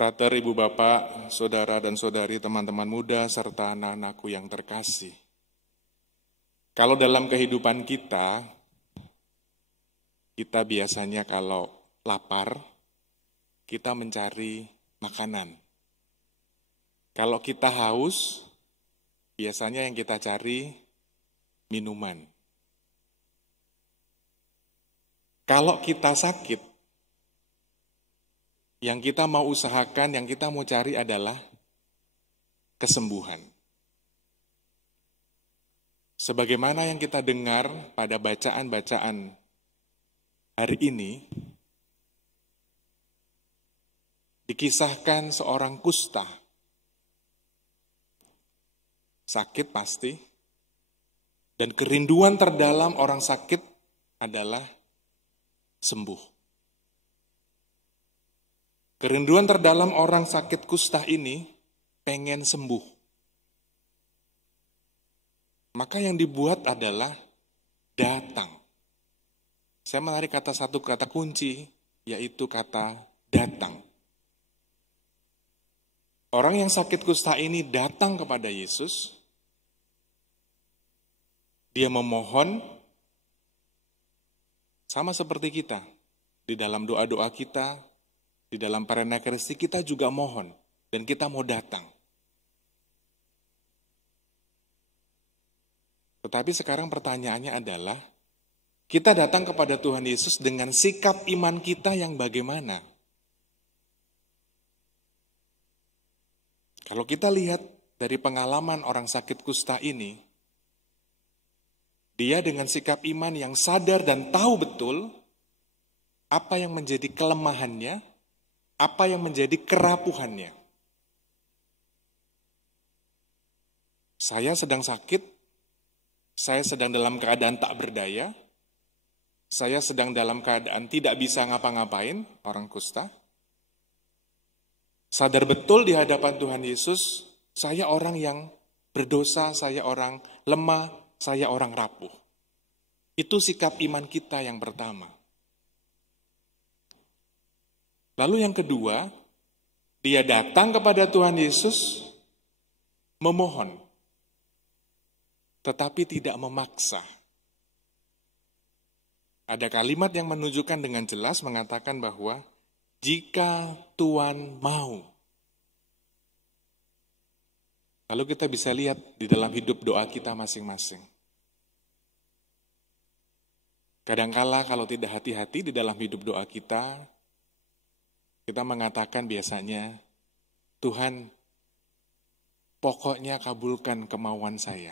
Frater, ibu bapak, saudara dan saudari, teman-teman muda, serta anak-anakku yang terkasih. Kalau dalam kehidupan kita biasanya kalau lapar, kita mencari makanan. Kalau kita haus, biasanya yang kita cari minuman. Kalau kita sakit, yang kita mau usahakan, yang kita mau cari adalah kesembuhan. Sebagaimana yang kita dengar pada bacaan-bacaan hari ini, dikisahkan seorang kusta. Sakit pasti, dan kerinduan terdalam orang sakit adalah sembuh. Kerinduan terdalam orang sakit kusta ini pengen sembuh. Maka yang dibuat adalah datang. Saya menarik satu kata kunci, yaitu kata datang. Orang yang sakit kusta ini datang kepada Yesus. Dia memohon, sama seperti kita. Di dalam doa-doa kita, di dalam perena Kristi kita juga mohon. Dan kita mau datang. Tetapi sekarang pertanyaannya adalah, kita datang kepada Tuhan Yesus dengan sikap iman kita yang bagaimana? Kalau kita lihat dari pengalaman orang sakit kusta ini, dia dengan sikap iman yang sadar dan tahu betul apa yang menjadi kelemahannya, apa yang menjadi kerapuhannya. Saya sedang sakit, saya sedang dalam keadaan tak berdaya, saya sedang dalam keadaan tidak bisa ngapa-ngapain, orang kusta. Sadar betul di hadapan Tuhan Yesus, saya orang yang berdosa, saya orang lemah, saya orang rapuh. Itu sikap iman kita yang pertama. Lalu yang kedua, dia datang kepada Tuhan Yesus memohon, tetapi tidak memaksa. Ada kalimat yang menunjukkan dengan jelas mengatakan bahwa jika Tuhan mau. Lalu kita bisa lihat di dalam hidup doa kita masing-masing. Kadangkala kalau tidak hati-hati di dalam hidup doa kita mengatakan biasanya, Tuhan, pokoknya kabulkan kemauan saya.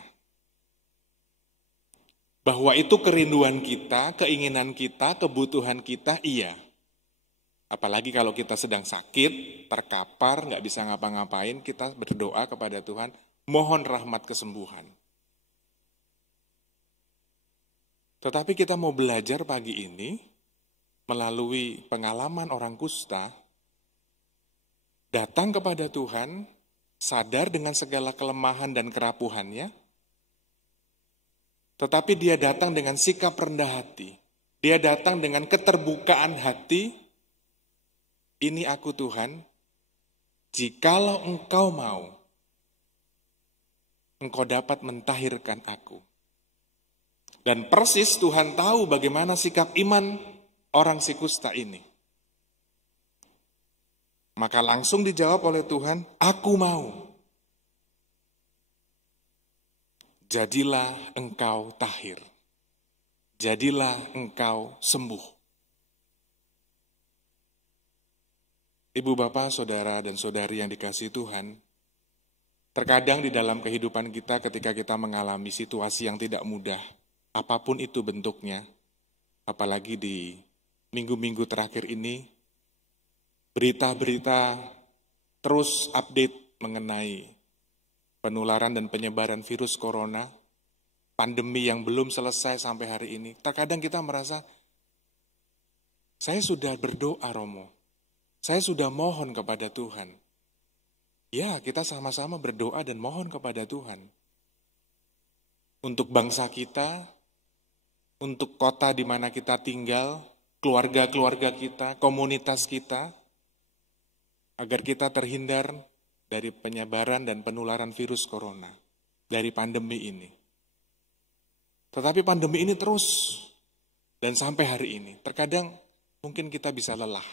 Bahwa itu kerinduan kita, keinginan kita, kebutuhan kita, iya. Apalagi kalau kita sedang sakit, terkapar, nggak bisa ngapa-ngapain, kita berdoa kepada Tuhan, mohon rahmat kesembuhan. Tetapi kita mau belajar pagi ini, melalui pengalaman orang kusta, datang kepada Tuhan, sadar dengan segala kelemahan dan kerapuhannya, tetapi dia datang dengan sikap rendah hati. Dia datang dengan keterbukaan hati, ini aku Tuhan, jikalau engkau mau, engkau dapat mentahirkan aku. Dan persis Tuhan tahu bagaimana sikap iman orang si kusta ini. Maka langsung dijawab oleh Tuhan, aku mau. Jadilah engkau tahir. Jadilah engkau sembuh. Ibu, bapak, saudara, dan saudari yang dikasihi Tuhan, terkadang di dalam kehidupan kita ketika kita mengalami situasi yang tidak mudah, apapun itu bentuknya, apalagi di minggu-minggu terakhir ini, berita-berita terus update mengenai penularan dan penyebaran virus corona, pandemi yang belum selesai sampai hari ini. Terkadang kita merasa, saya sudah berdoa Romo, saya sudah mohon kepada Tuhan. Ya, kita sama-sama berdoa dan mohon kepada Tuhan. Untuk bangsa kita, untuk kota di mana kita tinggal, keluarga-keluarga kita, komunitas kita. agar kita terhindar dari penyebaran dan penularan virus corona, dari pandemi ini. Tetapi pandemi ini terus, dan sampai hari ini, terkadang mungkin kita bisa lelah.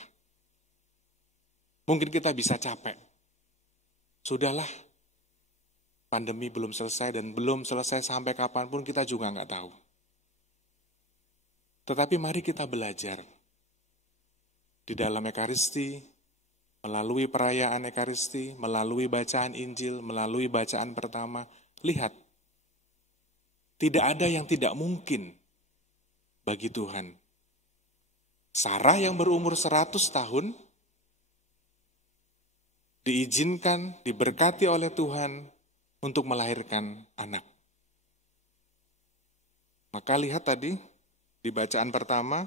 Mungkin kita bisa capek. Sudahlah, pandemi belum selesai dan belum selesai sampai kapanpun kita juga nggak tahu. Tetapi mari kita belajar di dalam Ekaristi, melalui perayaan Ekaristi, melalui bacaan Injil, melalui bacaan pertama, lihat, tidak ada yang tidak mungkin bagi Tuhan. Sarah yang berumur 100 tahun, diizinkan, diberkati oleh Tuhan untuk melahirkan anak. Maka lihat tadi, di bacaan pertama,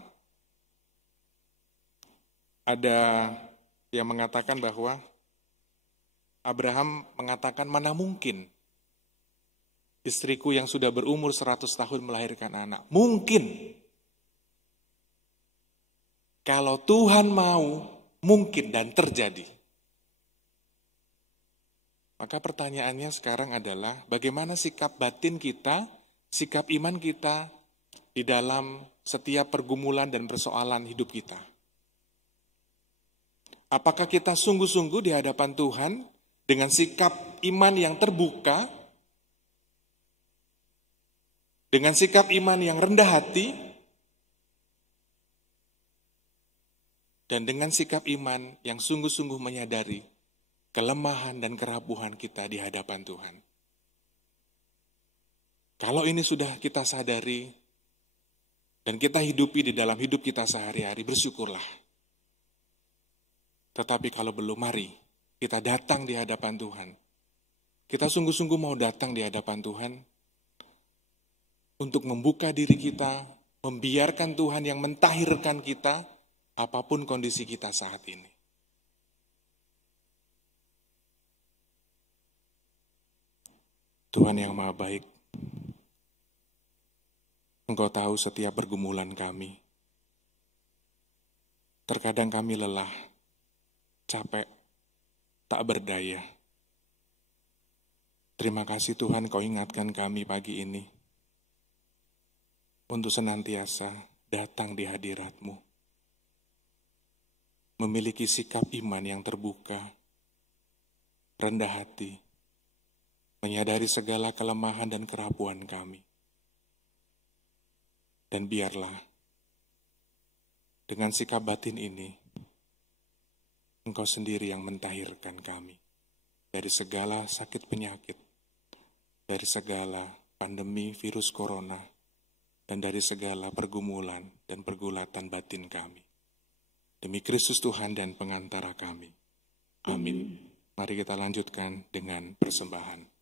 ada yang mengatakan bahwa Abraham mengatakan, mana mungkin istriku yang sudah berumur 100 tahun melahirkan anak. Mungkin. Kalau Tuhan mau, mungkin dan terjadi. Maka pertanyaannya sekarang adalah, bagaimana sikap batin kita, sikap iman kita di dalam setiap pergumulan dan persoalan hidup kita? Apakah kita sungguh-sungguh di hadapan Tuhan dengan sikap iman yang terbuka, dengan sikap iman yang rendah hati, dan dengan sikap iman yang sungguh-sungguh menyadari kelemahan dan kerapuhan kita di hadapan Tuhan? Kalau ini sudah kita sadari dan kita hidupi di dalam hidup kita sehari-hari, bersyukurlah. Tetapi kalau belum, mari kita datang di hadapan Tuhan. Kita sungguh-sungguh mau datang di hadapan Tuhan untuk membuka diri kita, membiarkan Tuhan yang mentahirkan kita, apapun kondisi kita saat ini. Tuhan yang Maha Baik, Engkau tahu setiap pergumulan kami. Terkadang kami lelah, capek, tak berdaya. Terima kasih Tuhan, Kau ingatkan kami pagi ini untuk senantiasa datang di hadirat-Mu. Memiliki sikap iman yang terbuka, rendah hati, menyadari segala kelemahan dan kerapuhan kami. Dan biarlah dengan sikap batin ini, Engkau sendiri yang mentahirkan kami dari segala sakit penyakit, dari segala pandemi virus corona, dan dari segala pergumulan dan pergulatan batin kami. Demi Kristus Tuhan dan pengantara kami. Amin. Mari kita lanjutkan dengan persembahan.